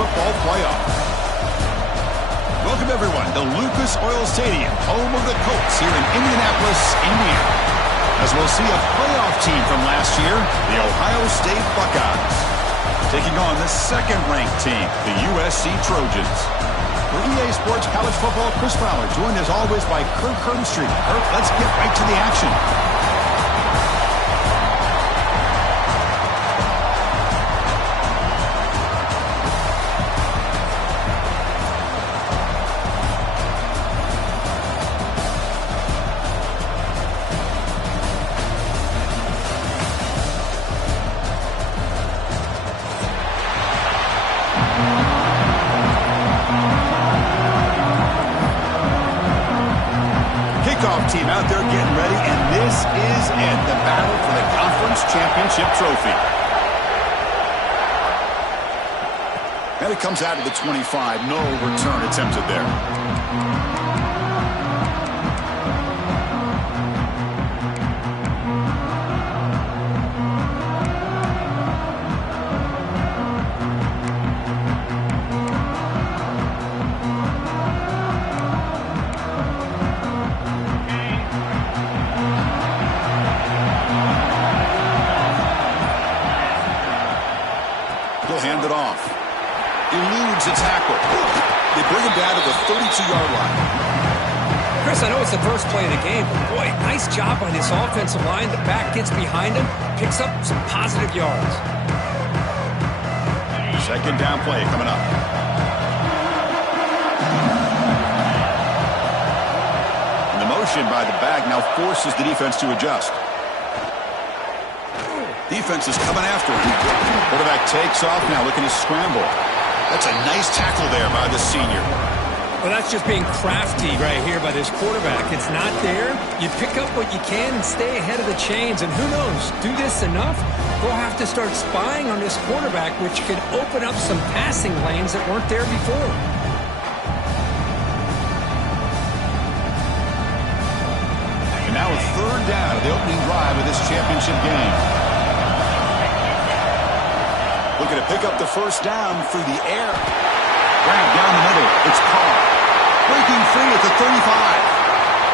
football playoffs. Welcome, everyone, to Lucas Oil Stadium, home of the Colts here in Indianapolis, Indiana. As we'll see a playoff team from last year, the Ohio State Buckeyes, taking on the second-ranked team, the USC Trojans. For EA Sports College Football, Chris Fowler, joined as always by Kirk Herbstreit. Kirk, let's get right to the action. Team out there getting ready, and this is it, the battle for the conference championship trophy. And it comes out of the 25. No return attempted there. Hand it off. Eludes a tackle. They bring him down to the 32-yard line. Chris, I know it's the first play of the game, but boy, nice job by this offensive line. The back gets behind him, picks up some positive yards. Second down play coming up. And the motion by the back now forces the defense to adjust. Defense is coming after him. Quarterback takes off now, looking to scramble. That's a nice tackle there by the senior. Well, that's just being crafty right here by this quarterback. It's not there. You pick up what you can and stay ahead of the chains. And who knows, do this enough, we'll have to start spying on this quarterback, which could open up some passing lanes that weren't there before. And now a third down of the opening drive of this championship game. Looking to pick up the first down through the air. Grab down the middle. It's Carr. Breaking free at the 35.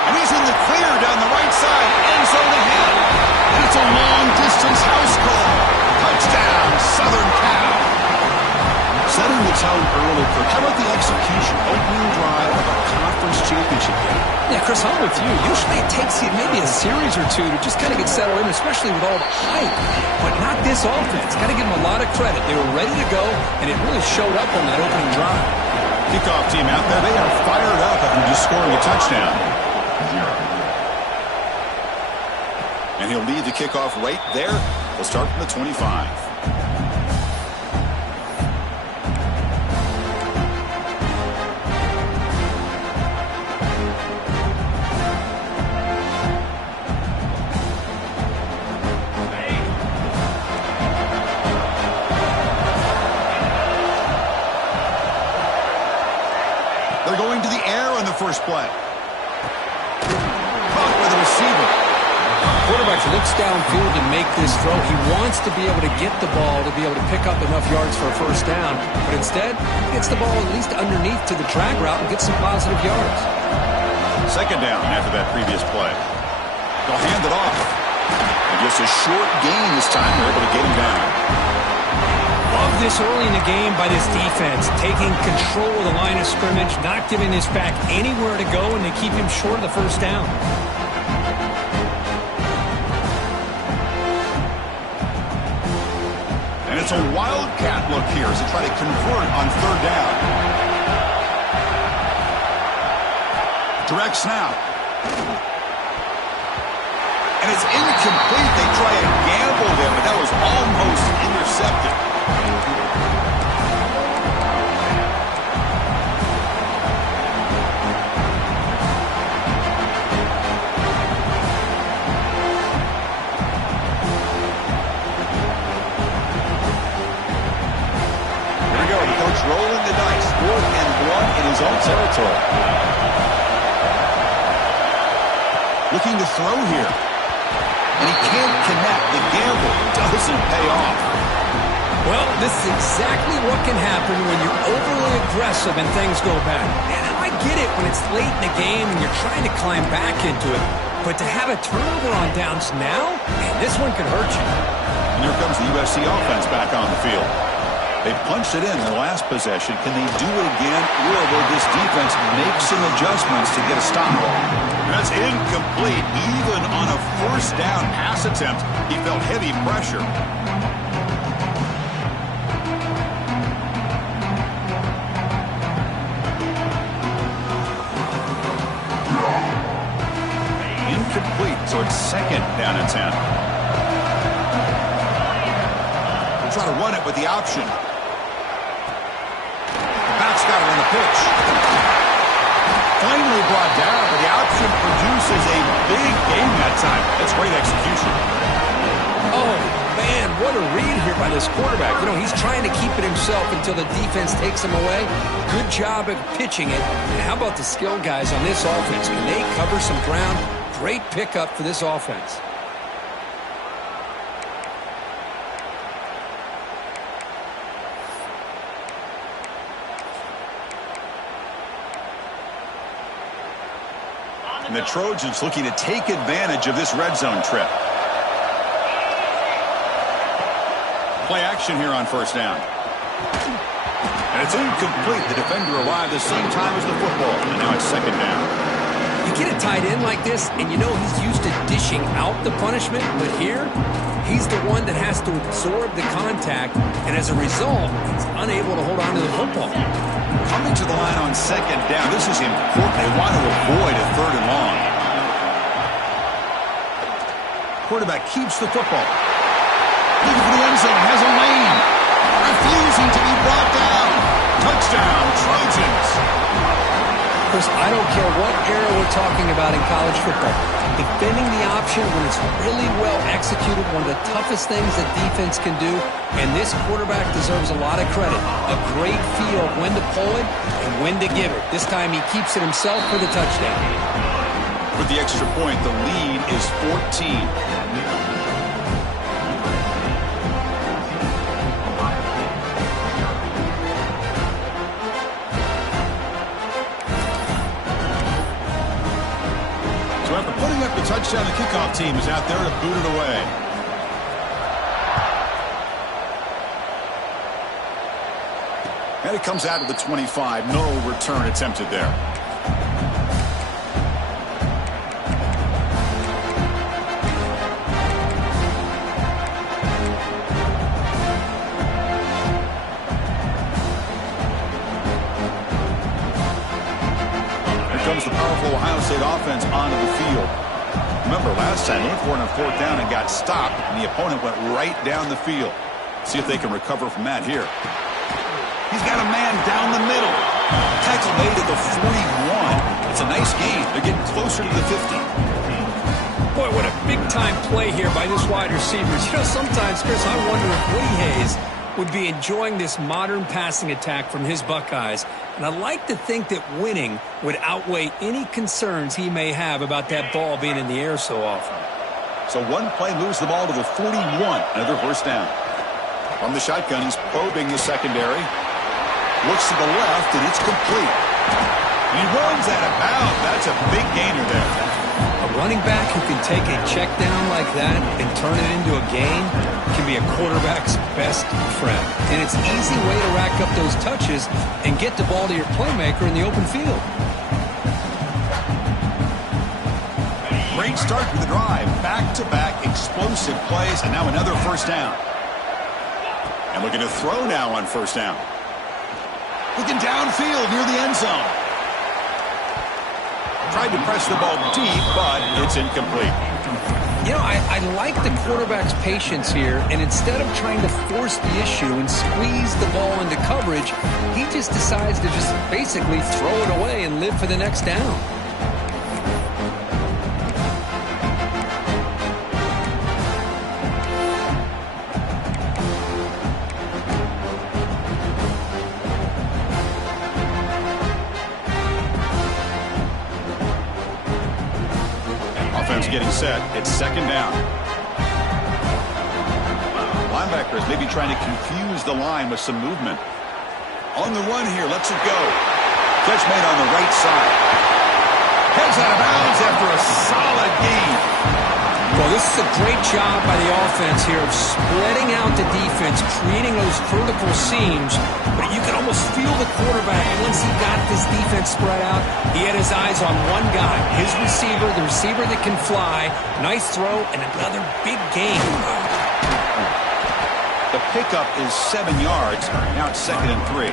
And he's in the clear down the right side. End zone ahead. And it's a long-distance house call. Touchdown, Southern Cal. Setting the tone early. How about the execution? Opening drive of a conference championship game. Yeah, Chris, I'm with you. Usually it takes you maybe a series or two to just kind of get settled in, especially with all the hype. But not this offense. Got to give them a lot of credit. They were ready to go, and it really showed up on that opening drive. Kickoff team out there. They are fired up after just scoring a touchdown. And he'll lead the kickoff right there. We'll start from the 25. They're going to the air on the first play. Caught by the receiver. Quarterback looks downfield to make this throw. He wants to be able to get the ball to be able to pick up enough yards for a first down. But instead, he gets the ball at least underneath to the drag route and gets some positive yards. Second down after that previous play. They'll hand it off. And just a short gain this time. They're able to get him down. Love this early in the game by this defense, taking control of the line of scrimmage, not giving this back anywhere to go, and they keep him short of the first down. And it's a wildcat look here as they try to convert on third down. Direct snap. And it's incomplete. They try and gamble there, but that was almost intercepted. Rolling the dice, 4th and 1 in his own territory. Looking to throw here. And he can't connect. The gamble doesn't pay off. Well, this is exactly what can happen when you're overly aggressive and things go bad. And I get it when it's late in the game and you're trying to climb back into it. But to have a turnover on downs now, man, this one could hurt you. And here comes the USC offense back on the field. They punched it in the last possession. Can they do it again, or will this defense make some adjustments to get a stop? That's incomplete. Even on a first down pass attempt, he felt heavy pressure. Incomplete, so it's second down and 10. We'll try to run it with the option. Got it on the pitch. Finally brought down, but the option produces a big game that time. That's great execution. Oh, man, what a read here by this quarterback. You know, he's trying to keep it himself until the defense takes him away. Good job at pitching it. And how about the skill guys on this offense? Can they cover some ground? Great pickup for this offense. And the Trojans looking to take advantage of this red zone trip. Play action here on first down. And it's incomplete. The defender arrived the same time as the football. And now it's second down. You get a tight end like this, and you know he's used to dishing out the punishment. But here, he's the one that has to absorb the contact. And as a result, he's unable to hold on to the football. Coming to the line on second down. This is important. They want to avoid a third and long. Quarterback keeps the football. Looking for the end zone. Has a lane. Refusing to be brought down. Touchdown, Trojans. Chris, I don't care what era we're talking about in college football. Defending the option when it's really well executed, one of the toughest things that defense can do, and this quarterback deserves a lot of credit. A great feel of when to pull it and when to give it. This time he keeps it himself for the touchdown. With the extra point, the lead is 14. Touchdown, the kickoff team is out there to boot it away. And it comes out of the 25. No return attempted there. Here comes the powerful Ohio State offense onto the field. Remember, last time they were on fourth down and got stopped, and the opponent went right down the field. See if they can recover from that here. He's got a man down the middle. Tackle made at the 41. It's a nice game. They're getting closer to the 50. Boy, what a big-time play here by this wide receivers. You know, sometimes, Chris, I wonder if Woody Hayes would be enjoying this modern passing attack from his Buckeyes. And I like to think that winning would outweigh any concerns he may have about that ball being in the air so often. So one play moves the ball to the 41. Another first down. From the shotgun, he's probing the secondary. Looks to the left, and it's complete. He runs out of bounds. That's a big gainer there. A running back who can take a check down like that and turn it into a gain can be a quarterback's best friend. And it's an easy way to rack up those touches and get the ball to your playmaker in the open field. Great start to the drive. Back-to-back explosive plays, and now another first down. And looking to throw now on first down. Looking downfield near the end zone. Tried to press the ball deep, but it's incomplete. You know, I like the quarterback's patience here, and instead of trying to force the issue and squeeze the ball into coverage, he just decides to just basically throw it away and live for the next down. Getting set. It's second down. Line linebacker is maybe trying to confuse the line with some movement. On the run here, lets it go. Catch made on the right side. Heads out of bounds after a solid gain. Well, this is a great job by the offense here of spreading out the defense, creating those vertical seams. But you can almost feel the quarterback once he got this defense spread out. He had his eyes on one guy, his receiver, the receiver that can fly. Nice throw and another big gain. The pickup is 7 yards. Now it's 2nd and 3.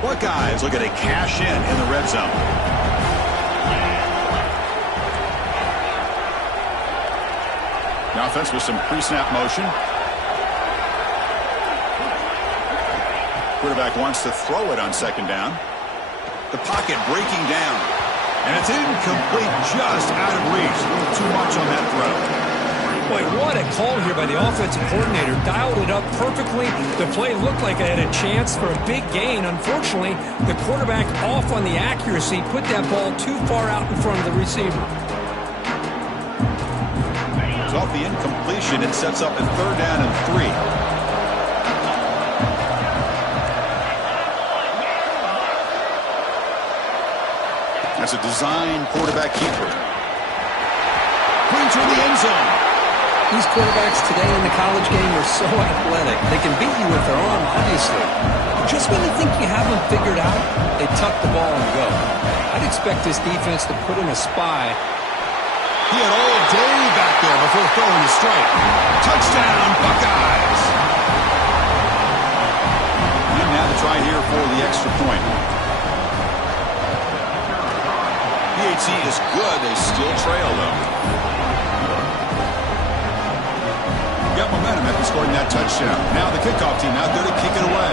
Buckeyes looking to cash in the red zone. The offense with some pre-snap motion. Quarterback wants to throw it on 2nd down. The pocket breaking down. And it's incomplete, just out of reach. A little too much on that throw. Boy, what a call here by the offensive coordinator. Dialed it up perfectly. The play looked like it had a chance for a big gain. Unfortunately, the quarterback off on the accuracy, put that ball too far out in front of the receiver. It's off the incompletion. It sets up a 3rd down and 3. That's a design quarterback keeper. Brings her in the end zone. These quarterbacks today in the college game are so athletic. They can beat you with their arm, obviously. Just when you think you have them figured out, they tuck the ball and go. I'd expect this defense to put in a spy. He had all day back there before throwing the strike. Touchdown, Buckeyes! And now to try here for the extra point. PAT is good. They still trail, though. Got momentum after scoring that touchdown. Now the kickoff team out there to kick it away.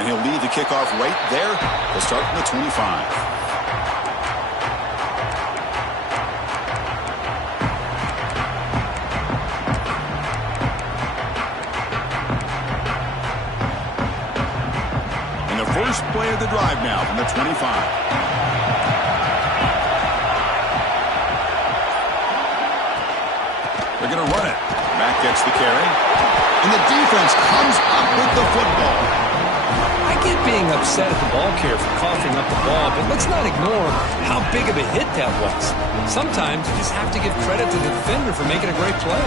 And he'll lead the kickoff right there to start from the 25. And the first play of the drive now from the 25. They're going to run it. Mack gets the carry. And the defense comes up with the football. I get being upset at the ball carrier for coughing up the ball, but let's not ignore how big of a hit that was. Sometimes you just have to give credit to the defender for making a great play.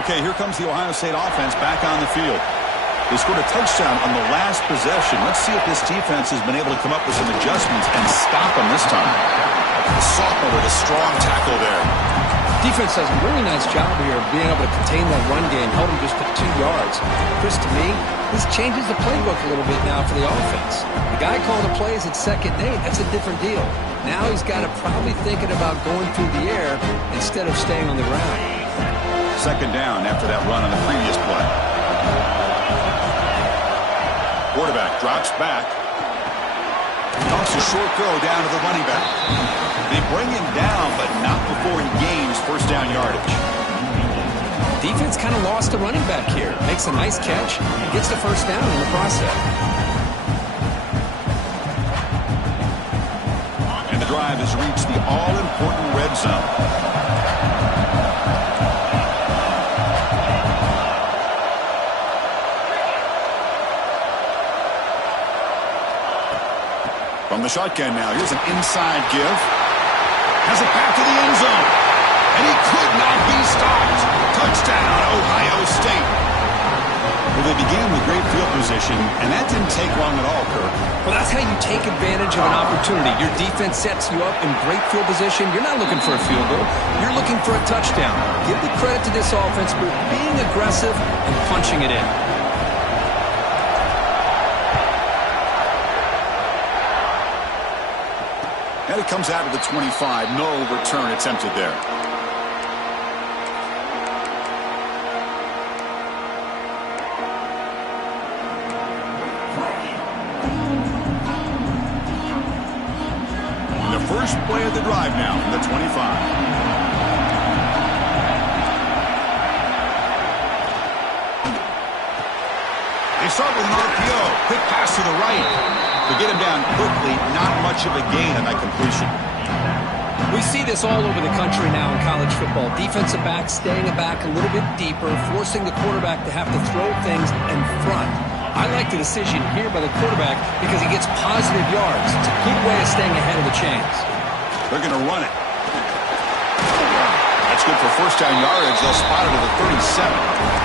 Okay, here comes the Ohio State offense back on the field. They scored a touchdown on the last possession. Let's see if this defense has been able to come up with some adjustments and stop them this time. The sophomore with a strong tackle there. Defense does a really nice job here of being able to contain that run game, held him just to 2 yards. Chris, to me, this changes the playbook a little bit now for the offense. The guy calling the plays at 2nd and 8, that's a different deal. Now he's got to probably thinking about going through the air instead of staying on the ground. 2nd down after that run on the previous play. Quarterback drops back. Dumps a short throw down to the running back. They bring him down, but not before he gains 1st down yardage. Defense kind of lost the running back here. Makes a nice catch. Gets the 1st down in the process. And the drive has reached the all-important red zone. From the shotgun now, here's an inside give. Has it back to the end zone. And he could not be stopped. Touchdown, Ohio State. Well, they began with great field position, and that didn't take long at all, Kirk. Well, that's how you take advantage of an opportunity. Your defense sets you up in great field position. You're not looking for a field goal. You're looking for a touchdown. Give the credit to this offense for being aggressive and punching it in. And it comes out of the 25. No return attempted there. The first play of the drive now from the 25. They start with an RPO. Quick pass to the right. To get him down quickly, not much of a gain on that completion. We see this all over the country now in college football. Defensive backs staying back a little bit deeper, forcing the quarterback to have to throw things in front. I like the decision here by the quarterback because he gets positive yards. It's a good way of staying ahead of the chains. They're going to run it. That's good for first down yardage. They'll spot it at the 37.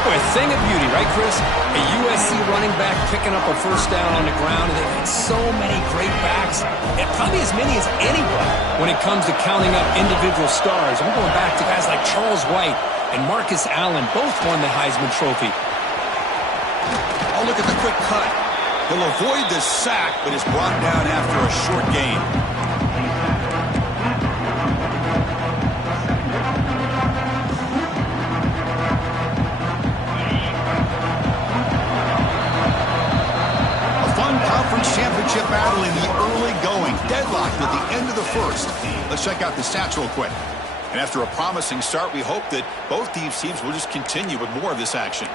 Boy, a thing of beauty, right, Chris? A USC running back picking up a first down on the ground, and they've had so many great backs, and probably as many as anybody when it comes to counting up individual stars. I'm going back to guys like Charles White and Marcus Allen, both won the Heisman Trophy. Oh, look at the quick cut. He'll avoid the sack, but is brought down after a short gain. Championship battle in the early going. Deadlocked at the end of the first. Let's check out the stats real quick. And after a promising start, we hope that both these teams will just continue with more of this action.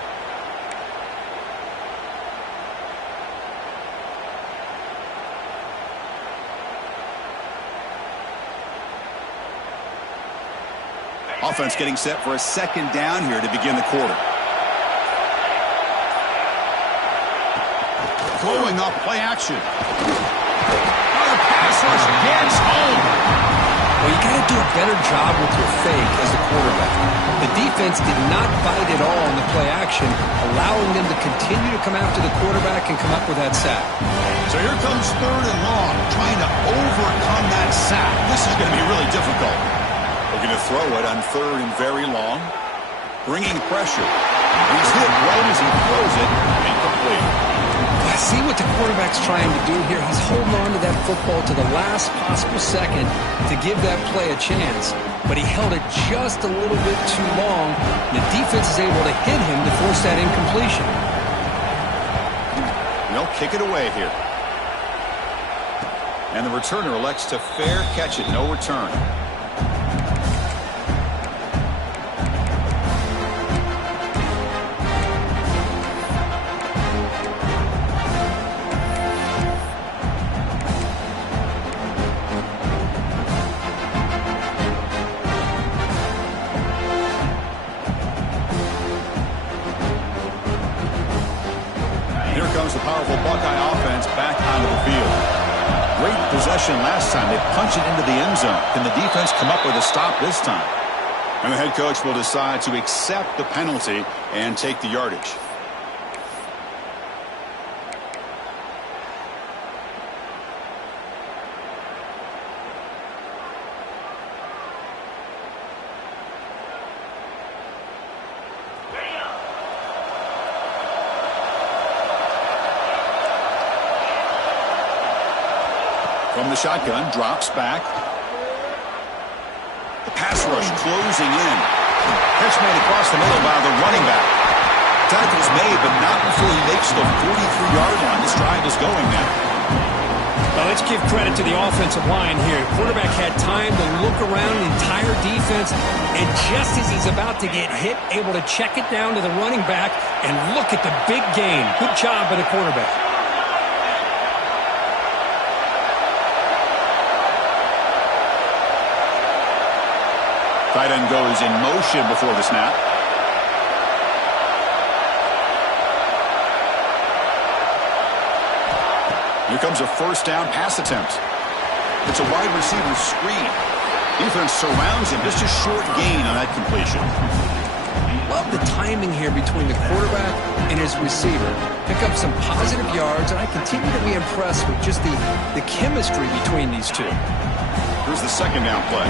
Offense getting set for a second down here to begin the quarter. Throwing off play action. Oh, the pass rush gets home. Well, you got to do a better job with your fake as a quarterback. The defense did not bite at all on the play action, allowing them to continue to come after the quarterback and come up with that sack. So here comes third and long, trying to overcome that sack. This is going to be really difficult. We're going to throw it on third and very long, bringing pressure. He's hit right as he throws it, incomplete. I see what the quarterback's trying to do here. He's holding on to that football to the last possible second to give that play a chance. But he held it just a little bit too long. The defense is able to hit him to force that incompletion. They'll kick it away here. And the returner elects to fair catch it. No return. The powerful Buckeye offense back onto the field. Great possession last time. They punch it into the end zone. Can the defense come up with a stop this time? And the head coach will decide to accept the penalty and take the yardage. From the shotgun, drops back. The pass rush closing in. Catch made across the middle by the running back. Tackle's made, but not before he makes the 43-yard line. This drive is going now. Well, let's give credit to the offensive line here. Quarterback had time to look around the entire defense, and just as he's about to get hit, able to check it down to the running back, and look at the big gain. Good job by the quarterback. Tight end goes in motion before the snap. Here comes a first down pass attempt. It's a wide receiver screen. Defense surrounds him. Just a short gain on that completion. Love the timing here between the quarterback and his receiver. Pick up some positive yards, and I continue to be impressed with just the chemistry between these two. Here's the second down play.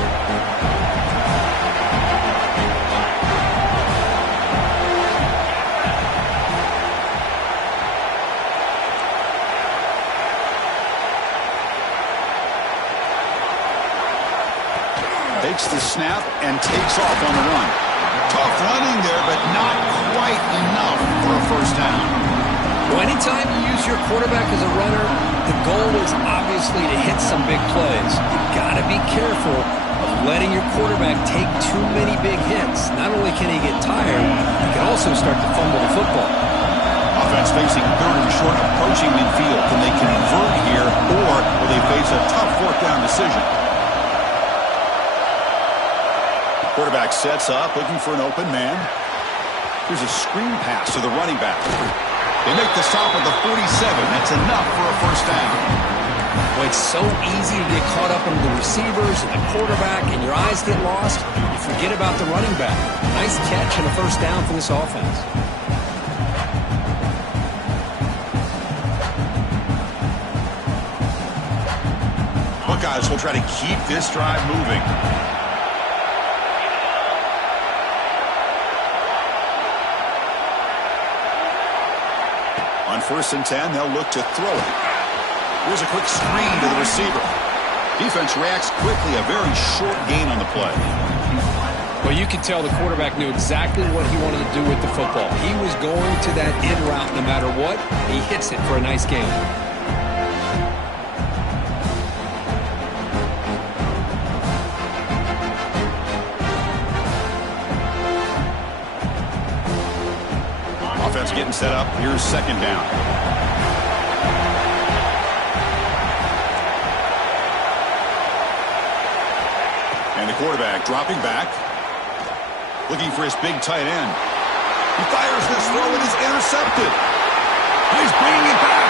and takes off on the run. Tough running there, but not quite enough for a first down. Well, anytime you use your quarterback as a runner, the goal is obviously to hit some big plays. You've got to be careful of letting your quarterback take too many big hits. Not only can he get tired, he can also start to fumble the football. Offense facing third and short, approaching midfield. Can they convert here, or will they face a tough fourth down decision? Quarterback sets up, looking for an open man. Here's a screen pass to the running back. They make the stop at the 47. That's enough for a first down. Well, it's so easy to get caught up in the receivers and the quarterback, and your eyes get lost. You forget about the running back. Nice catch and a first down for this offense. Buckeyes will try to keep this drive moving. On 1st and 10, they'll look to throw it. Here's a quick screen to the receiver. Defense reacts quickly, a very short gain on the play. Well, you can tell the quarterback knew exactly what he wanted to do with the football. He was going to that in route no matter what. He hits it for a nice gain. Offense getting set up. Here's second down. And the quarterback dropping back. Looking for his big tight end. He fires this throw and is intercepted. He's bringing it back.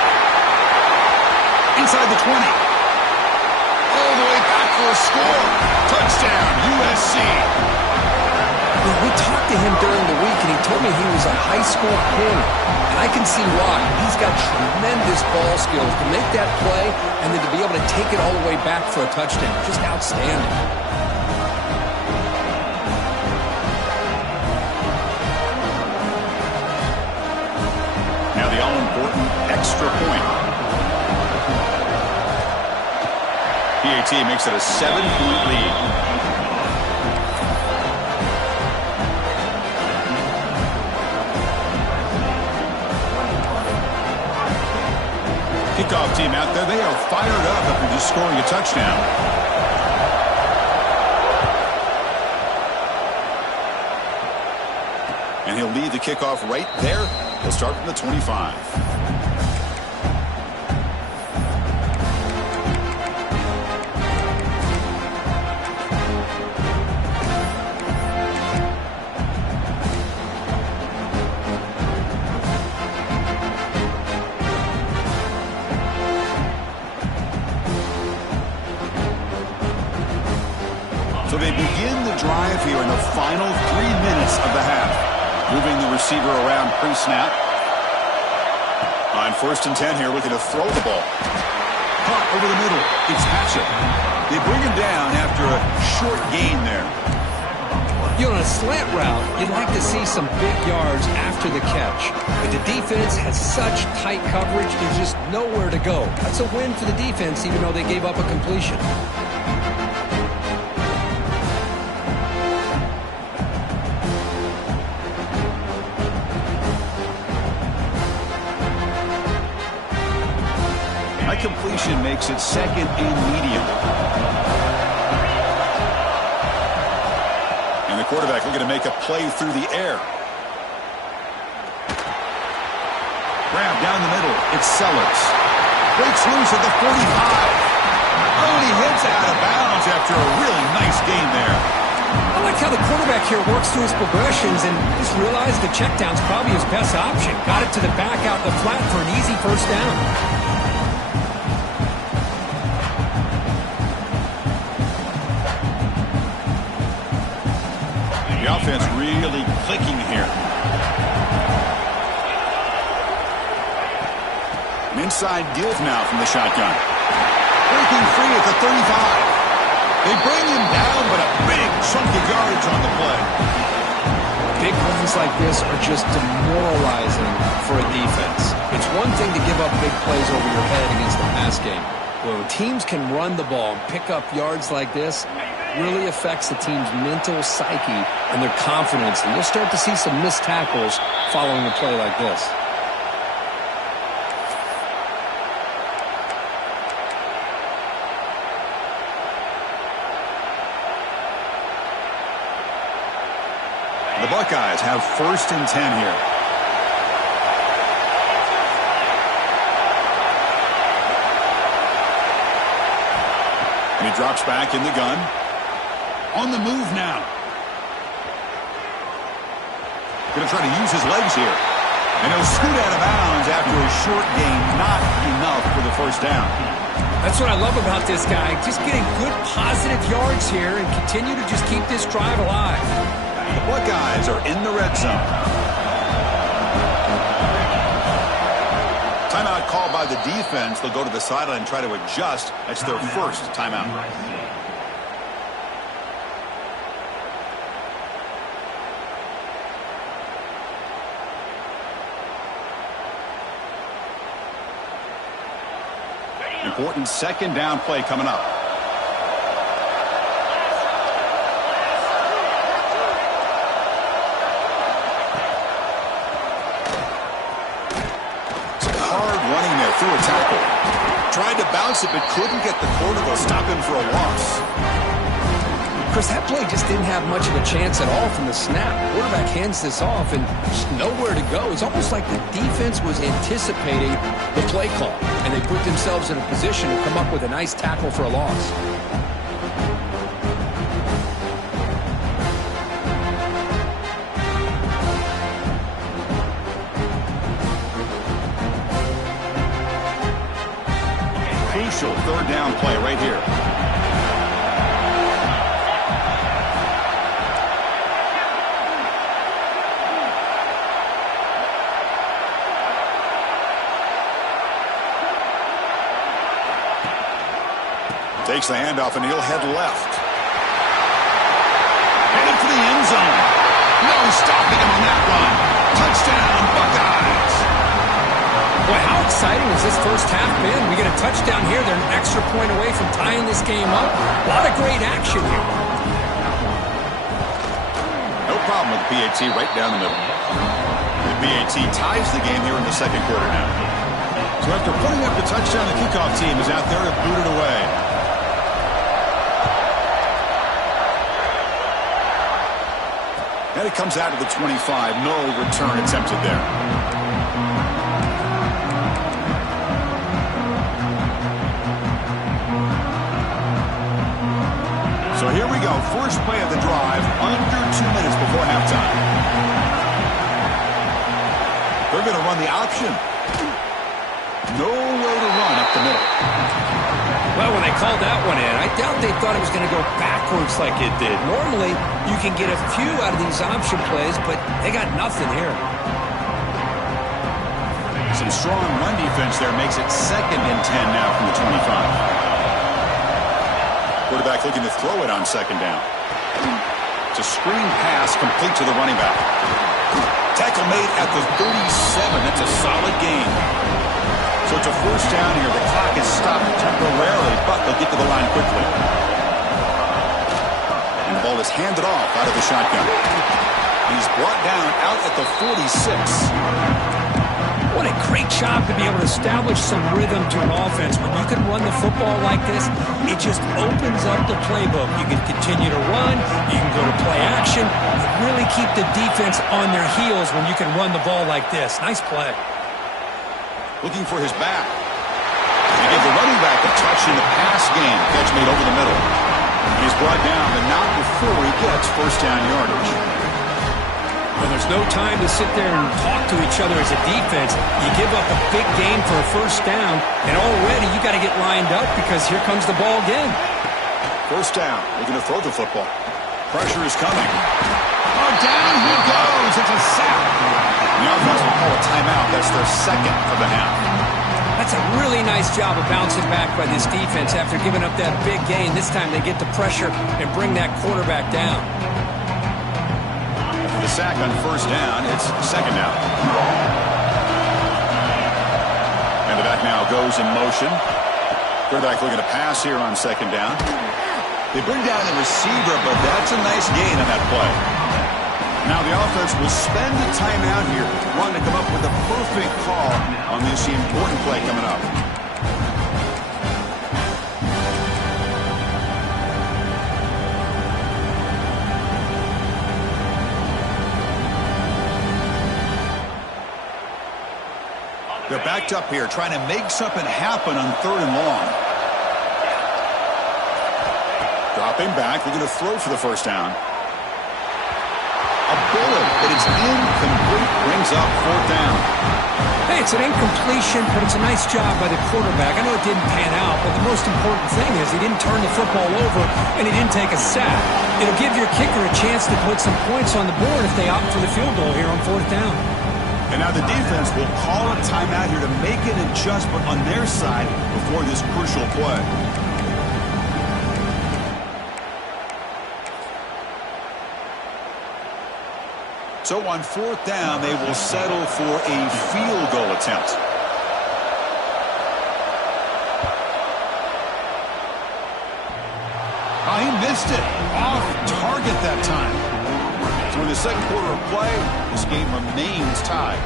Inside the 20. All the way back for a score. Touchdown, USC. Well, we talked to him during the week, and he told me he was a high school corner. And I can see why. He's got tremendous ball skills to make that play and then to be able to take it all the way back for a touchdown. Just outstanding. Now the all-important extra point. PAT makes it a 7-point lead. Kickoff team out there, they are fired up after just scoring a touchdown. And he'll lead the kickoff right there. He'll start from the 25. So they begin the drive here in the final 3 minutes of the half. Moving the receiver around pre-snap. On 1st and 10 here, looking to throw the ball. Caught over the middle. It's Hatchett. They bring him down after a short gain there. You know, on a slant route, you'd like to see some big yards after the catch. But the defense has such tight coverage, there's just nowhere to go. That's a win for the defense, even though they gave up a completion. Completion makes it 2nd and medium. And the quarterback looking to make a play through the air. Grab down the middle. It's Sellers. Breaks loose at the 45. Oh, and he hits out of bounds after a really nice gain there. I like how the quarterback here works through his progressions and just realized the check down's probably his best option. Got it to the back out the flat for an easy first down. The offense really clicking here. An inside give now from the shotgun. Breaking free at the 35. They bring him down, but a big chunk of yardage on the play. Big runs like this are just demoralizing for a defense. It's one thing to give up big plays over your head against the pass game, Well, when teams can run the ball and pick up yards like this, it really affects the team's mental psyche and their confidence. And you'll start to see some missed tackles following a play like this. The Buckeyes have 1st and 10 here. And he drops back in the gun. On the move now. Going to try to use his legs here. And he'll scoot out of bounds after a short gain. Not enough for the 1st down. That's what I love about this guy. Just getting good positive yards here and continue to just keep this drive alive. The Buckeyes are in the red zone. Timeout called by the defense. They'll go to the sideline and try to adjust. That's their 1st timeout. Important 2nd down play coming up. Through a tackle. Tried to bounce it, but couldn't get the corner. They'll stop him for a loss. Chris, that play just didn't have much of a chance at all from the snap. Quarterback hands this off and just nowhere to go. It's almost like the defense was anticipating the play call, and they put themselves in a position to come up with a nice tackle for a loss. Crucial 3rd down play right here. Takes the handoff and he'll head left. Headed for the end zone. No stopping him on that one. Touchdown, Buckeyes. Boy, how exciting has this 1st half been? We get a touchdown here. They're an extra point away from tying this game up. A lot of great action here. No problem with the PAT right down the middle. The PAT ties the game here in the 2nd quarter now. So after putting up the touchdown, the kickoff team is out there to boot it away. And it comes out to the 25. No return attempted there. So here we go. 1st play of the drive, under 2 minutes before halftime. They're going to run the option. Nowhere to run up the middle. Well, when they called that one in, I doubt they thought it was going to go backwards like it did. Normally, you can get a few out of these option plays, but they got nothing here. Some strong run defense there makes it 2nd and 10 now from the 25. Quarterback looking to throw it on 2nd down. It's a screen pass complete to the running back. Tackle made at the 37. That's a solid gain. So it's a 1st down here. The clock is stopped temporarily, but they'll get to the line quickly. And the ball is handed off out of the shotgun. He's brought down out at the 46. What a great job to be able to establish some rhythm to an offense. When you can run the football like this, it just opens up the playbook. You can continue to run. You can go to play action. You really keep the defense on their heels when you can run the ball like this. Nice play. Looking for his back. To give the running back a touch in the pass game. Catch made over the middle. He's brought down, but not before he gets 1st down yardage. Well, there's no time to sit there and talk to each other as a defense. You give up a big game for a 1st down, and already you got to get lined up because here comes the ball again. 1st down. Looking to throw the football. Pressure is coming. Oh, down he goes. It's a sack. The offense will call a timeout. That's their 2nd for the half. That's a really nice job of bouncing back by this defense after giving up that big gain. This time they get the pressure and bring that quarterback down. The sack on 1st down. It's 2nd down. And the back now goes in motion. Quarterback looking to pass here on second down. They bring down the receiver, but that's a nice gain on that play. Now the offense will spend the timeout here, wanting to come up with a perfect call on this important play coming up. They're backed up here, trying to make something happen on 3rd and long. Dropping back, they're going to throw for the first down. A bullet, but it's incomplete, brings up 4th down. Hey, it's an incompletion, but it's a nice job by the quarterback. I know it didn't pan out, but the most important thing is he didn't turn the football over and he didn't take a sack. It'll give your kicker a chance to put some points on the board if they opt for the field goal here on 4th down. And now the defense will call a timeout here to make an adjustment on their side before this crucial play. So on 4th down, they will settle for a field goal attempt. Oh, he missed it. Off target that time. So in the second quarter of play, this game remains tied.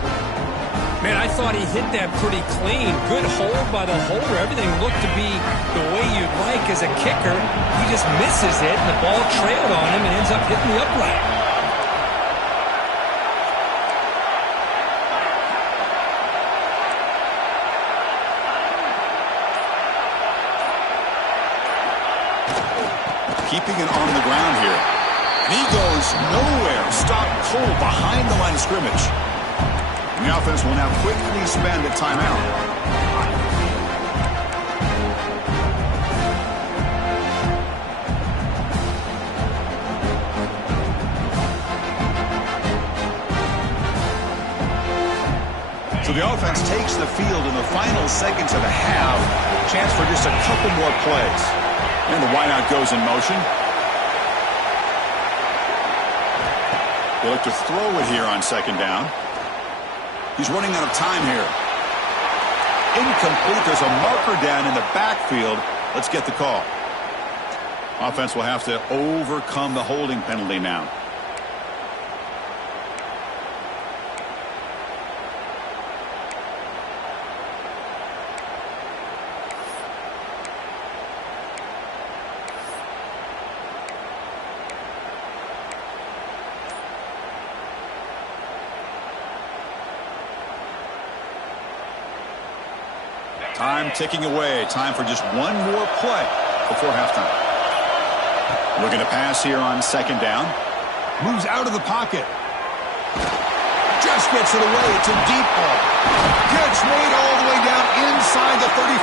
Man, I thought he hit that pretty clean. Good hold by the holder. Everything looked to be the way you'd like as a kicker. He just misses it, and the ball trailed on him and ends up hitting the upright. Keeping it on the ground here. And he goes nowhere. Stopped cold behind the line of scrimmage. And the offense will now quickly spend a timeout. So the offense takes the field in the final seconds of the half. Chance for just a couple more plays. And the wideout goes in motion. They look to throw it here on second down. He's running out of time here. Incomplete. There's a marker down in the backfield. Let's get the call. Offense will have to overcome the holding penalty now. Time ticking away. Time for just one more play before halftime. Looking to pass here on second down. Moves out of the pocket. Just gets it away. It's a deep ball. Catch made all the way down inside the 35.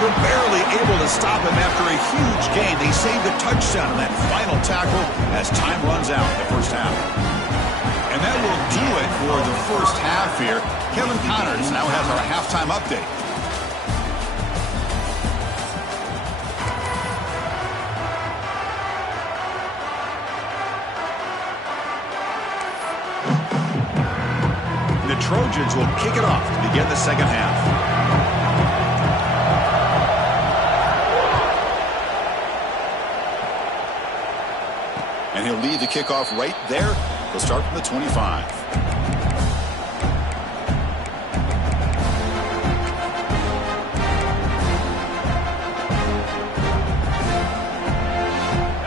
They're barely able to stop him after a huge gain. They saved a touchdown in that final tackle as time runs out in the first half. And that will do it for the first half here. Kevin Connors now has our halftime update. The Trojans will kick it off to begin the second half. And he'll lead the kickoff right there. He'll start from the 25.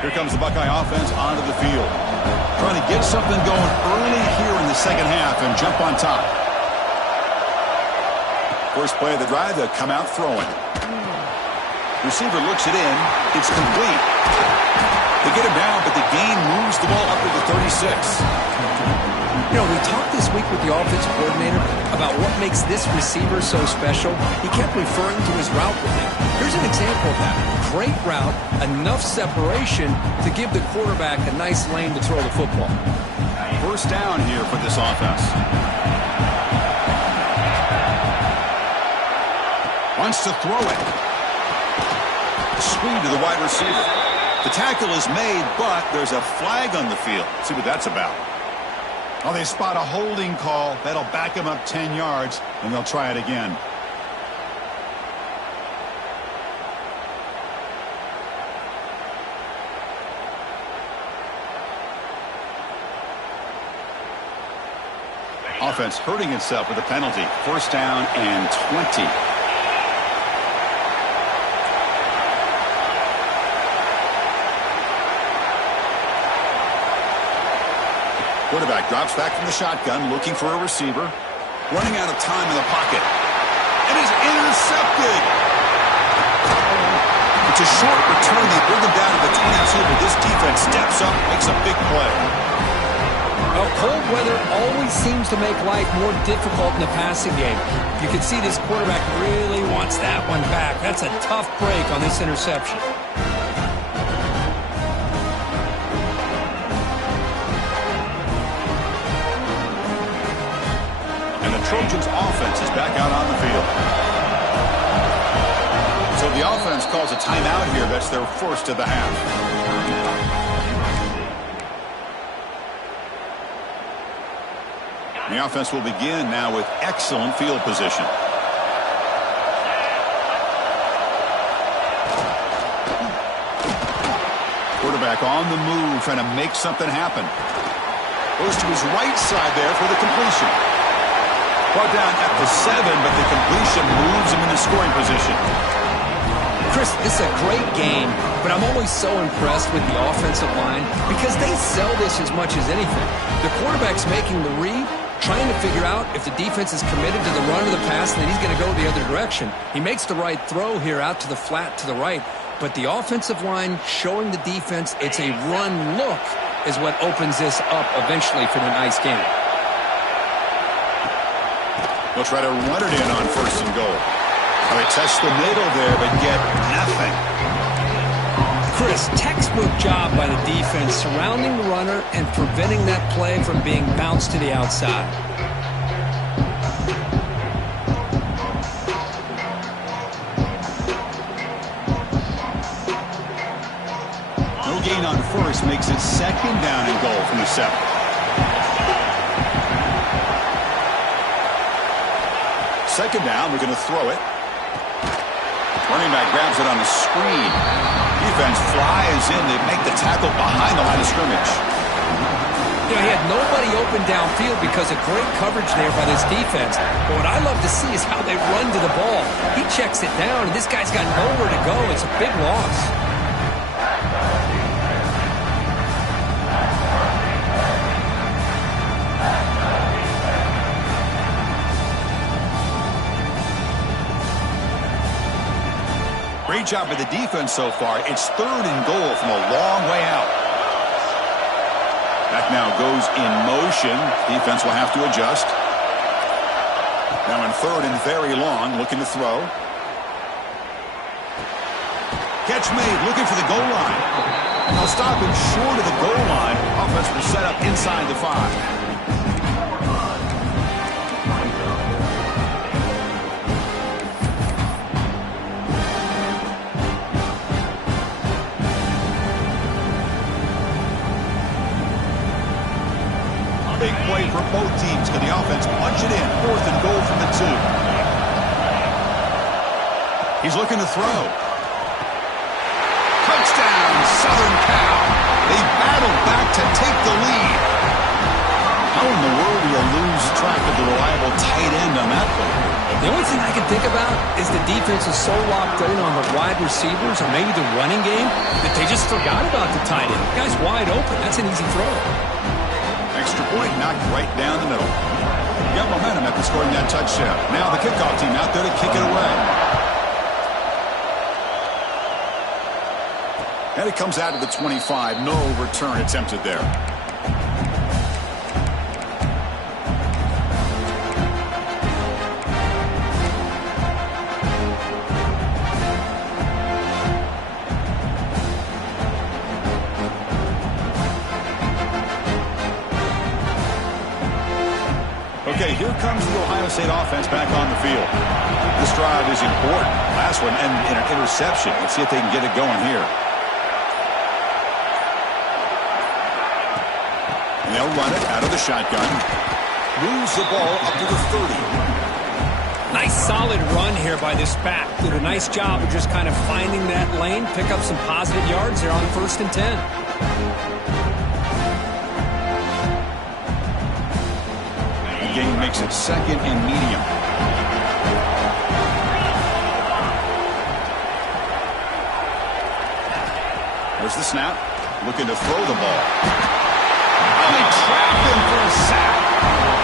Here comes the Buckeye offense onto the field. Trying to get something going early here in the second half and jump on top. First play of the drive, they'll come out throwing. Receiver looks it in. It's complete. They get him down, but the gain moves the ball up to the 36. You know, we talked this week with the offensive coordinator about what makes this receiver so special. He kept referring to his route running. Here's an example of that. Great route, enough separation to give the quarterback a nice lane to throw the football. First down here for this offense. Wants to throw it. Screen to the wide receiver. The tackle is made, but there's a flag on the field. Let's see what that's about. Oh, they spot a holding call. That'll back them up 10 yards, and they'll try it again. Offense hurting itself with a penalty. First down and 20. Quarterback drops back from the shotgun, looking for a receiver. Running out of time in the pocket. It is intercepted. It's a short return. They bring him down to the 22, but this defense steps up, makes a big play. Well, cold weather always seems to make life more difficult in the passing game. You can see this quarterback really wants that one back. That's a tough break on this interception. Trojans offense is back out on the field. So the offense calls a timeout here. That's their first of the half. The offense will begin now with excellent field position. Quarterback on the move, trying to make something happen. Goes to his right side there for the completion. Brought down at the 7, but the completion moves him into scoring position. Chris, this is a great game, but I'm always so impressed with the offensive line because they sell this as much as anything. The quarterback's making the read, trying to figure out if the defense is committed to the run or the pass, and then he's going to go the other direction. He makes the right throw here out to the flat to the right, but the offensive line showing the defense it's a run look is what opens this up eventually for the nice game. They'll try to run it in on first and goal. They test the middle there, but get nothing. Chris, textbook job by the defense surrounding the runner and preventing that play from being bounced to the outside. No gain on first makes it second down and goal from the 7. Second down, we're going to throw it. Running back grabs it on the screen. Defense flies in. They make the tackle behind the line of scrimmage. You know, he had nobody open downfield because of great coverage there by this defense. But what I love to see is how they run to the ball. He checks it down, and this guy's got nowhere to go. It's a big loss. Great job by the defense so far. It's third and goal from a long way out. That now goes in motion. Defense will have to adjust. Now in third and very long, looking to throw. Catch made, looking for the goal line. They'll stop him short of the goal line. Offense will set up inside the 5. Big play for both teams. Can the offense punch it in? Fourth and goal from the 2. He's looking to throw. Touchdown, Southern Cal. They battled back to take the lead. How in the world do you lose track of the reliable tight end on that play? The only thing I can think about is the defense is so locked in on the wide receivers or maybe the running game that they just forgot about the tight end. The guy's wide open. That's an easy throw. Extra point knocked right down the middle. Got momentum after scoring that touchdown. Now the kickoff team out there to kick it away. And it comes out to the 25. No return attempted there. Okay, here comes the Ohio State offense back on the field. This drive is important. Last one ended in an interception. Let's see if they can get it going here. And they'll run it out of the shotgun. Moves the ball up to the 30. Nice solid run here by this back. Did a nice job of just kind of finding that lane, pick up some positive yards there on first and 10. Game makes it 2nd and medium. There's the snap. Looking to throw the ball. Oh, they trapped him for a sack.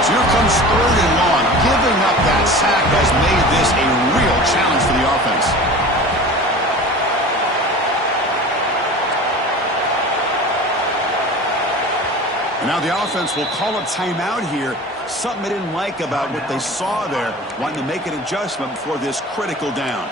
So here comes 3rd and long. Giving up that sack has made this a real challenge for the offense. And now the offense will call a timeout here. Something they didn't like about what they saw there. Wanting to make an adjustment before this critical down.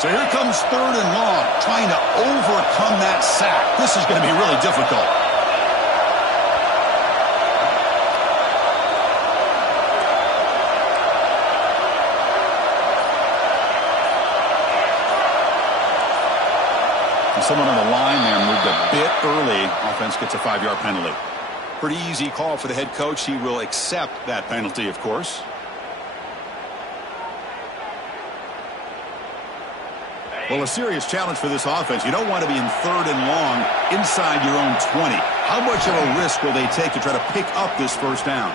So here comes 3rd and long, trying to overcome that sack. This is going to be really difficult. And someone on the line there moved a bit early. Offense gets a 5-yard penalty. Pretty easy call for the head coach. He will accept that penalty, of course. Well, a serious challenge for this offense. You don't want to be in 3rd and long inside your own 20. How much of a risk will they take to try to pick up this 1st down?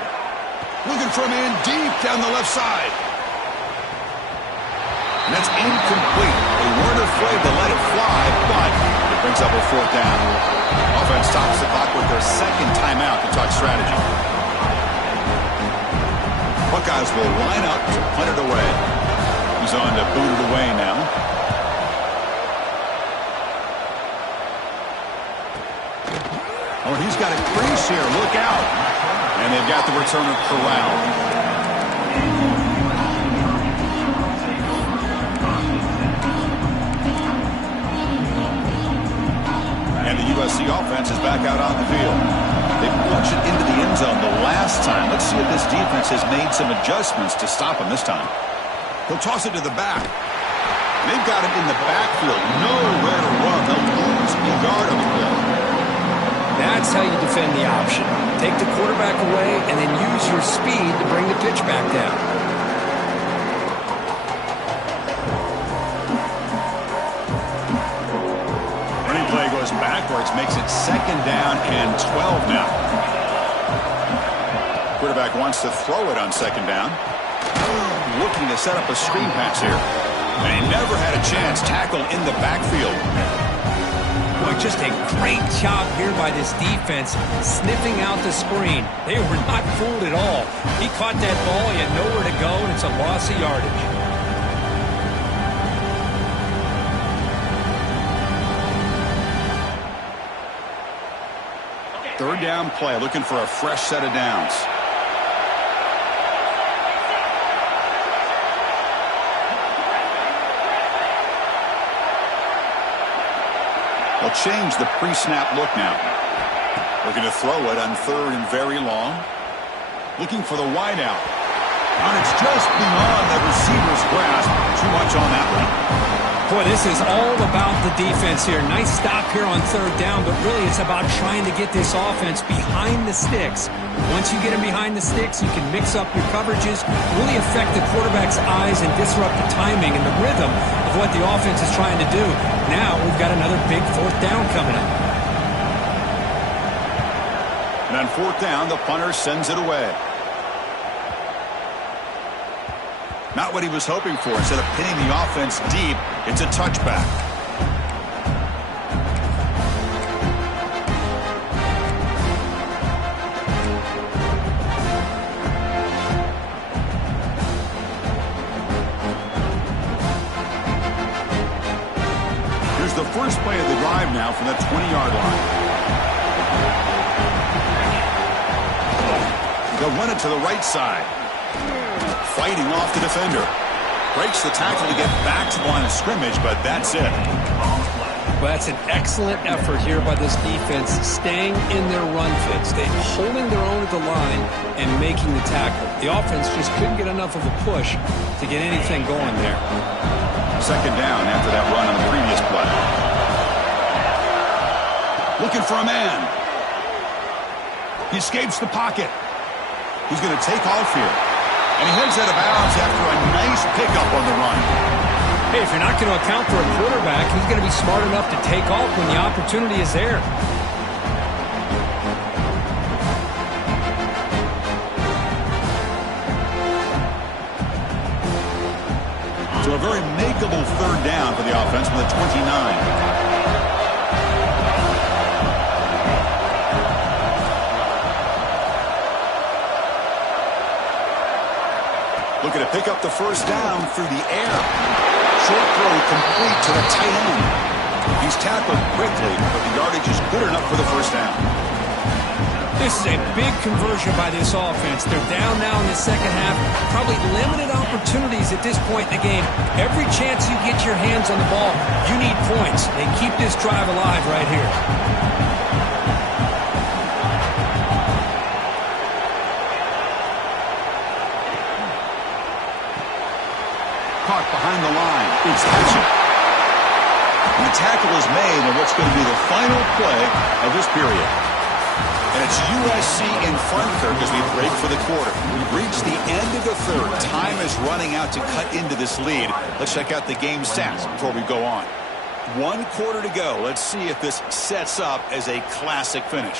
Looking for a man deep down the left side. And that's incomplete. They weren't afraid to let it fly, but it brings up a 4th down. Offense stops the clock with their 2nd timeout to talk strategy. Buckeyes will line up to punt it away. He's on to boot it away now. Oh, he's got a crease here. Look out. And they've got the returner corralled. And the USC offense is back out on the field. They punched it into the end zone the last time. Let's see if this defense has made some adjustments to stop him this time. He'll toss it to the back. They've got him in the backfield. Nowhere to run. They'll lose a yard on the play. That's how you defend the option. Take the quarterback away and then use your speed to bring the pitch back down. Running play goes backwards, makes it 2nd down and 12 now. Quarterback wants to throw it on 2nd down. Looking to set up a screen pass here. And he never had a chance. Tackle in the backfield. Boy, just a great job here by this defense, sniffing out the screen. They were not fooled at all. He caught that ball, he had nowhere to go, and it's a loss of yardage. 3rd down play, looking for a fresh set of downs. They'll change the pre-snap look now. Looking to throw it on 3rd and very long. Looking for the wideout. And it's just beyond the receiver's grasp. Too much on that one. Boy, this is all about the defense here. Nice stop here on 3rd down, but really it's about trying to get this offense behind the sticks. Once you get them behind the sticks, you can mix up your coverages, really affect the quarterback's eyes and disrupt the timing and the rhythm of what the offense is trying to do. Now we've got another big 4th down coming up. And on 4th down, the punter sends it away. Not what he was hoping for. Instead of pinning the offense deep, it's a touchback. Here's the first play of the drive now from the 20-yard line. They'll run it to the right side. Fighting off the defender. Breaks the tackle to get back to the line of scrimmage, but that's it. Well, that's an excellent effort here by this defense, staying in their run fits. They're holding their own at the line and making the tackle. The offense just couldn't get enough of a push to get anything going there. 2nd down after that run on the previous play. Looking for a man. He escapes the pocket. He's going to take off here. And he heads out of bounds after a nice pickup on the run. Hey, if you're not going to account for a quarterback, he's going to be smart enough to take off when the opportunity is there. So a very makeable third down for the offense with a 29. Looking to pick up the first down through the air. Short throw complete to the tight end. He's tackled quickly, but the yardage is good enough for the first down. This is a big conversion by this offense. They're down now in the second half. Probably limited opportunities at this point in the game. Every chance you get your hands on the ball, you need points. They keep this drive alive right here. Caught behind the line. It's catching. And the tackle is made on what's going to be the final play of this period. And it's USC in front here as we break for the quarter. We've reached the end of the third. Time is running out to cut into this lead. Let's check out the game stats before we go on. 1 quarter to go. Let's see if this sets up as a classic finish.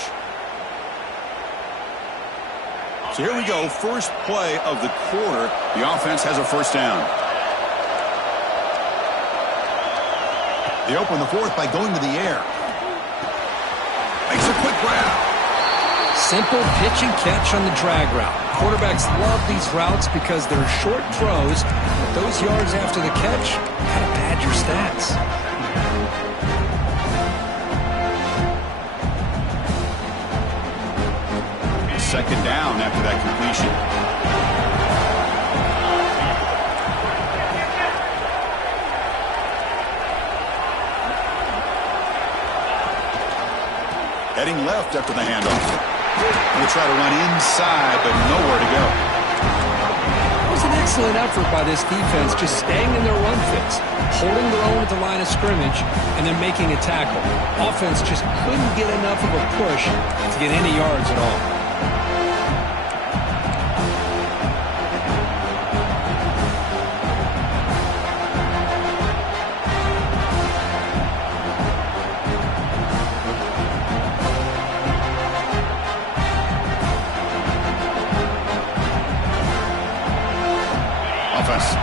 So here we go. First play of the quarter. The offense has a first down. They open the fourth by going to the air. Makes a quick grab. Simple pitch and catch on the drag route. Quarterbacks love these routes because they're short throws, but those yards after the catch kind of pad your stats. Second down after that completion. Heading left after the handoff. Going to try to run inside, but nowhere to go. It was an excellent effort by this defense, just staying in their run fits, holding their own at the line of scrimmage, and then making a tackle. Offense just couldn't get enough of a push to get any yards at all.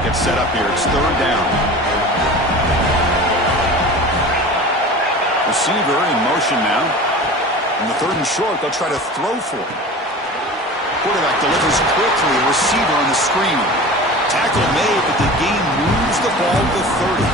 Gets set up here. It's third down. Receiver in motion now. In the third and short, they'll try to throw for it. Quarterback delivers quickly. Receiver on the screen. Tackle made, but the game moves the ball to 30.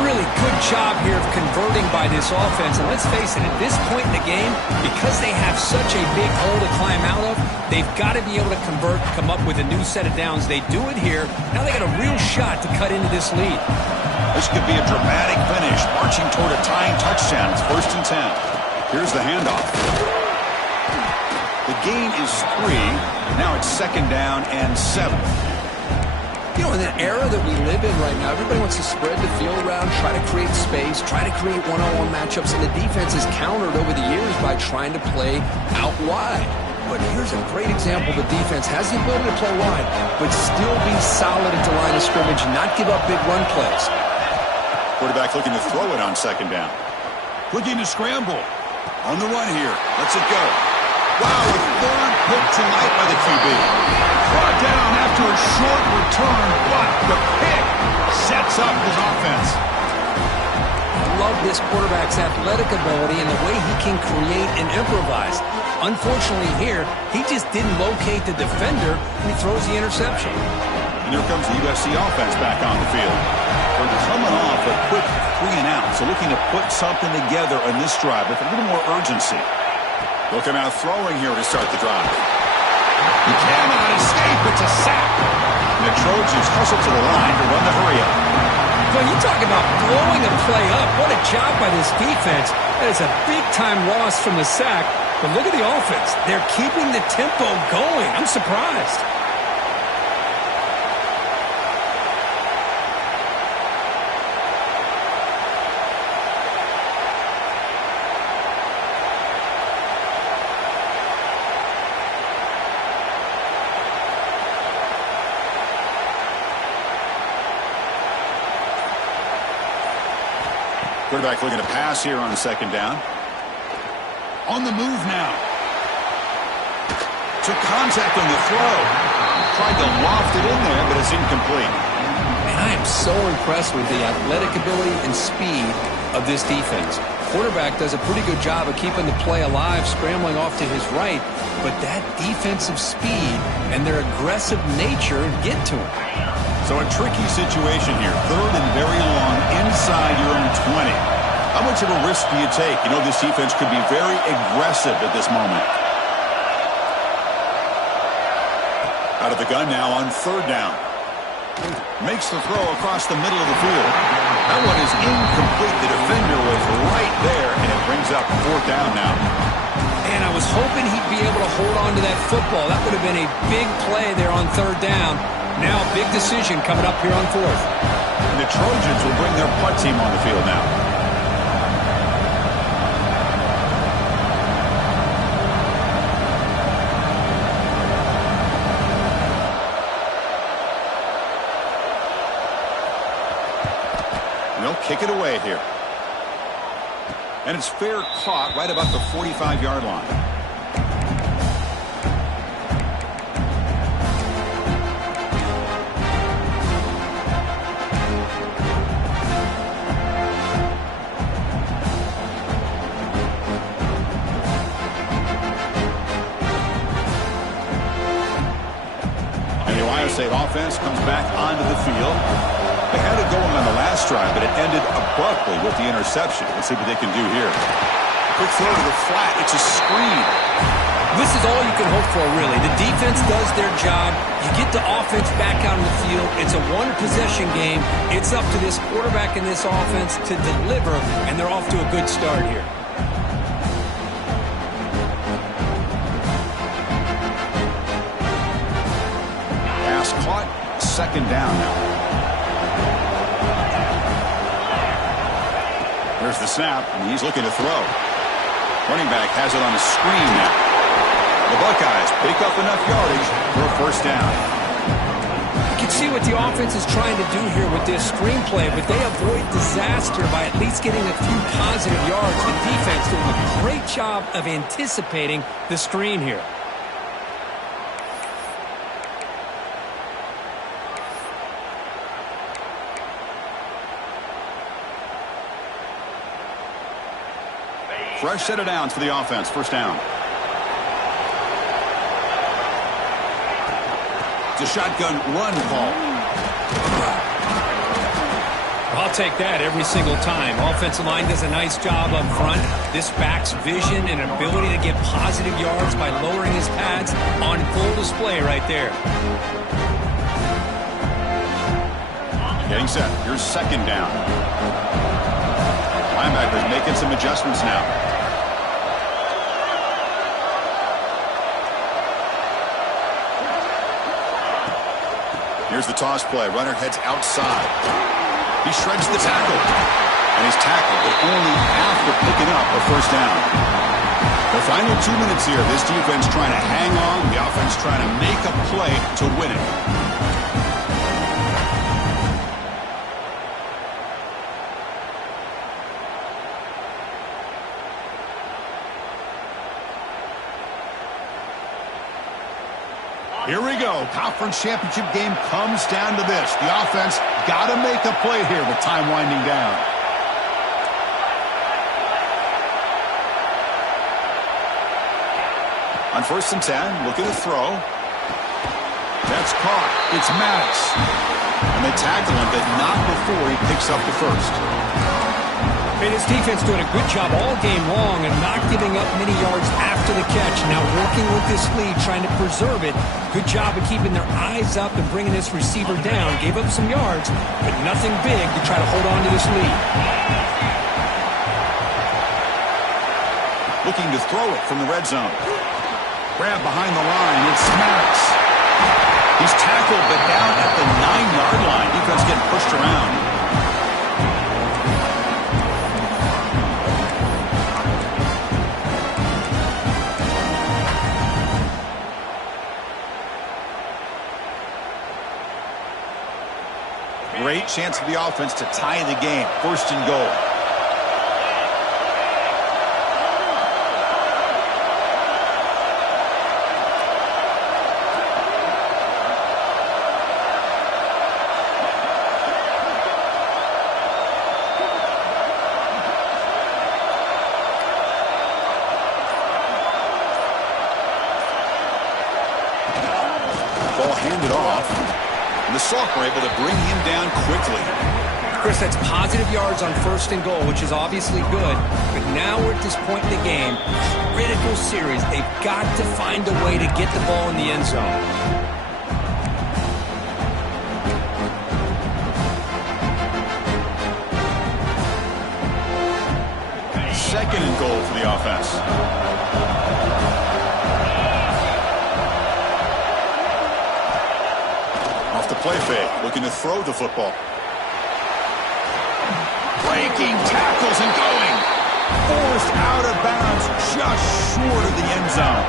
Really good job here of converting by this offense. And let's face it, at this point in the game, because they have such a big hole to climb out of, they've got to be able to convert, come up with a new set of downs. They do it here. Now they got a real shot to cut into this lead. This could be a dramatic finish, marching toward a tying touchdown. It's 1st and 10. Here's the handoff. The gain is 3. Now it's 2nd down and 7. You know, in the era that we live in right now, everybody wants to spread the field around, try to create space, try to create one-on-one matchups, and the defense has countered over the years by trying to play out wide. But here's a great example. The defense has the ability to play wide, but still be solid at the line of scrimmage, not give up big run plays. Quarterback looking to throw it on 2nd down. Looking to scramble. On the run here. Lets it go. Wow, a third pick tonight by the QB. Brought down after a short return, but the pick sets up his offense. I love this quarterback's athletic ability and the way he can create and improvise. Unfortunately here, he just didn't locate the defender, and he throws the interception. And here comes the USC offense back on the field. They're coming off a quick 3 and out, so looking to put something together on this drive with a little more urgency. Looking out throwing here to start the drive. He cannot escape. It's a sack. And the Trojans hustle to the line to run the hurry-up. Well, you talk about blowing a play up. What a job by this defense. That is a big-time loss from the sack. But look at the offense. They're keeping the tempo going. I'm surprised. Quarterback looking to pass here on second down. On the move now. Took contact on the throw. Tried to loft it in there, but it's incomplete. And I am so impressed with the athletic ability and speed of this defense. Quarterback does a pretty good job of keeping the play alive, scrambling off to his right, but that defensive speed and their aggressive nature get to him. So a tricky situation here. Third and very long inside your own 20. How much of a risk do you take? You know, this defense could be very aggressive at this moment. Out of the gun now on third down. Makes the throw across the middle of the field. That one is incomplete. The defender was right there, and it brings up fourth down now. And I was hoping he'd be able to hold on to that football. That would have been a big play there on third down. Now a big decision coming up here on fourth. And the Trojans will bring their punt team on the field now. They'll kick it away here. And it's fair caught right about the 45-yard line. And the Ohio State offense comes back onto the field. They had it going on the last drive, but it ended abruptly with the interception. Let's see what they can do here. Quick throw to the flat. It's a screen. This is all you can hope for, really. The defense does their job. You get the offense back out on the field. It's a one-possession game. It's up to this quarterback and this offense to deliver, and they're off to a good start here. Pass caught. Second down now. There's the snap, and he's looking to throw. Running back has it on a screen now. The Buckeyes pick up enough yardage for a first down. You can see what the offense is trying to do here with this screenplay, but they avoid disaster by at least getting a few positive yards. The defense doing a great job of anticipating the screen here. Fresh set of downs for the offense. First down. It's a shotgun run call. I'll take that every single time. Offensive line does a nice job up front. This back's vision and ability to get positive yards by lowering his pads on full display right there. Getting set. Here's second down. Linebackers making some adjustments now. Here's the toss play. Runner heads outside. He shreds the tackle. And he's tackled, but only after picking up a first down. The final 2 minutes here. This defense trying to hang on. The offense trying to make a play to win it. Here we go. Conference championship game comes down to this. The offense got to make a play here with time winding down. On first and 10, looking to throw. That's caught. It's Maddox. And they tackle him, but not before he picks up the first. Hey, this defense doing a good job all game long and not giving up many yards after the catch. Now working with this lead, trying to preserve it. Good job of keeping their eyes up and bringing this receiver down. Gave up some yards, but nothing big to try to hold on to this lead. Looking to throw it from the red zone. Grab behind the line. It's Maddox. He's tackled, but down at the 9-yard line. Defense getting pushed around. Great chance for the offense to tie the game. First and goal. sophomore able to bring him down quickly. Chris, that's positive yards on 1st and goal, which is obviously good. But now we're at this point in the game, critical series. They've got to find a way to get the ball in the end zone. 2nd and goal for the offense. Off the play fake, looking to throw the football. Breaking tackles and going. Forced out of bounds, just short of the end zone.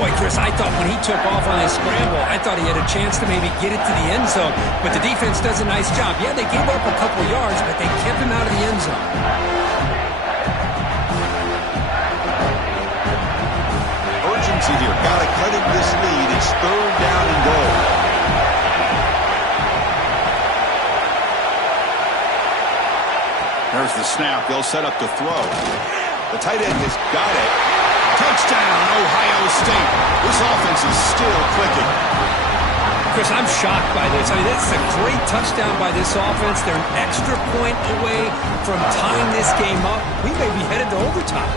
Boy, Chris, I thought when he took off on his scramble, I thought he had a chance to maybe get it to the end zone. But the defense does a nice job. Yeah, they gave up a couple yards, but they kept him out of the end zone. Urgency here. Got to cut into this lead. It's 3rd down and goal. There's the snap. They'll set up to throw. The tight end has got it. Touchdown, Ohio State. This offense is still clicking. Chris, I'm shocked by this. I mean, it's a great touchdown by this offense. They're an extra point away from tying this game up. We may be headed to overtime.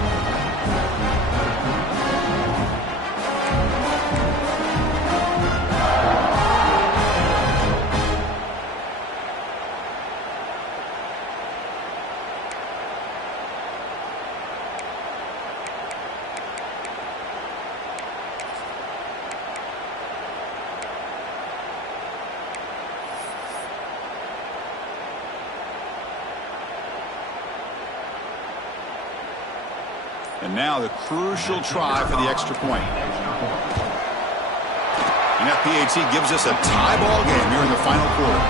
And now the crucial try for the extra point. And FPHC gives us a tie ball game here in the final quarter.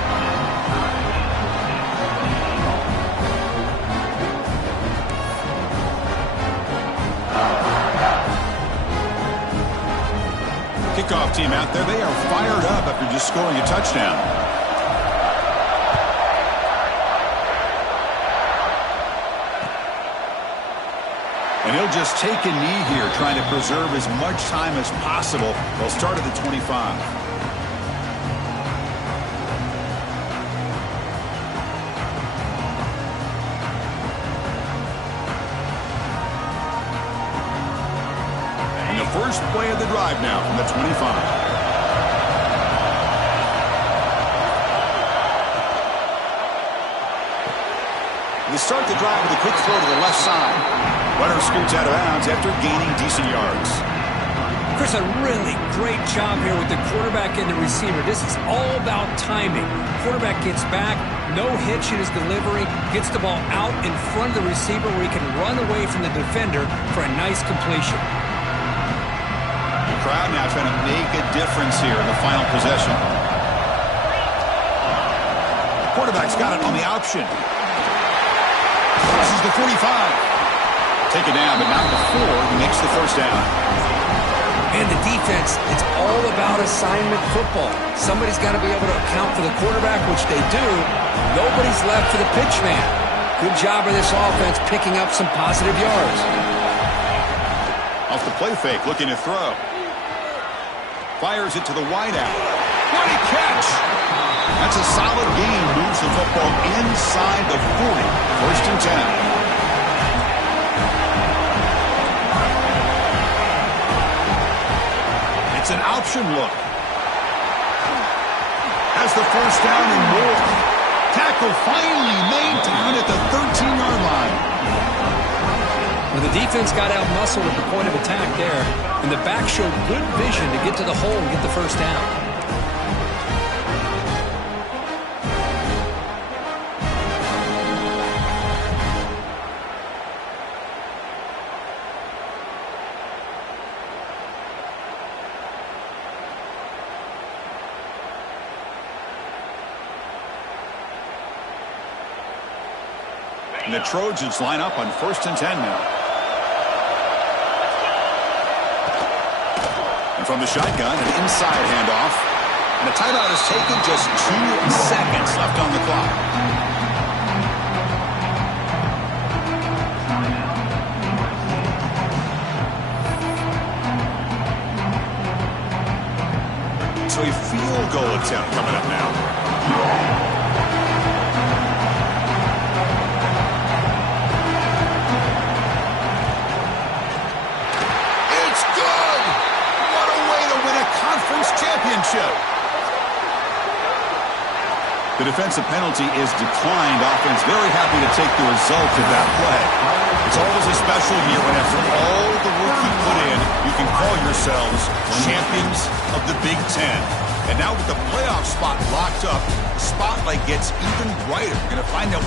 Kickoff team out there, they are fired up after just scoring a touchdown. And he'll just take a knee here, trying to preserve as much time as possible. They'll start at the 25. And the first play of the drive now from the 25. They start the drive with a quick throw to the left side. Runner scoots out of bounds after gaining decent yards. Chris, a really great job here with the quarterback and the receiver. This is all about timing. Quarterback gets back, no hitch in his delivery, gets the ball out in front of the receiver where he can run away from the defender for a nice completion. The crowd now trying to make a difference here in the final possession. The quarterback's got it on the option. This is the 45. Take it down, but not before he makes the first down. And the defense, it's all about assignment football. Somebody's got to be able to account for the quarterback, which they do. Nobody's left for the pitch man. Good job of this offense picking up some positive yards. Off the play fake, looking to throw. Fires it to the wideout. What a catch! That's a solid gain. Moves the football inside the 40. 1st and 10. It's an option look. Has the first down and more. Tackle finally made down at the 13-yard line. Well, the defense got out-muscled at the point of attack there, and the back showed good vision to get to the hole and get the first down. And the Trojans line up on 1st and 10 now. And from the shotgun, an inside handoff. And the timeout is taken, just 2 seconds left on the clock. So a field goal Town coming up now. It's good! What a way to win a conference championship! The defensive penalty is declined. Offense very happy to take the result of that play. It's always a special year when after all the work you put in, you can call yourselves champions of the Big Ten. And now with the playoff spot locked up, the spotlight gets even brighter. We're going to find out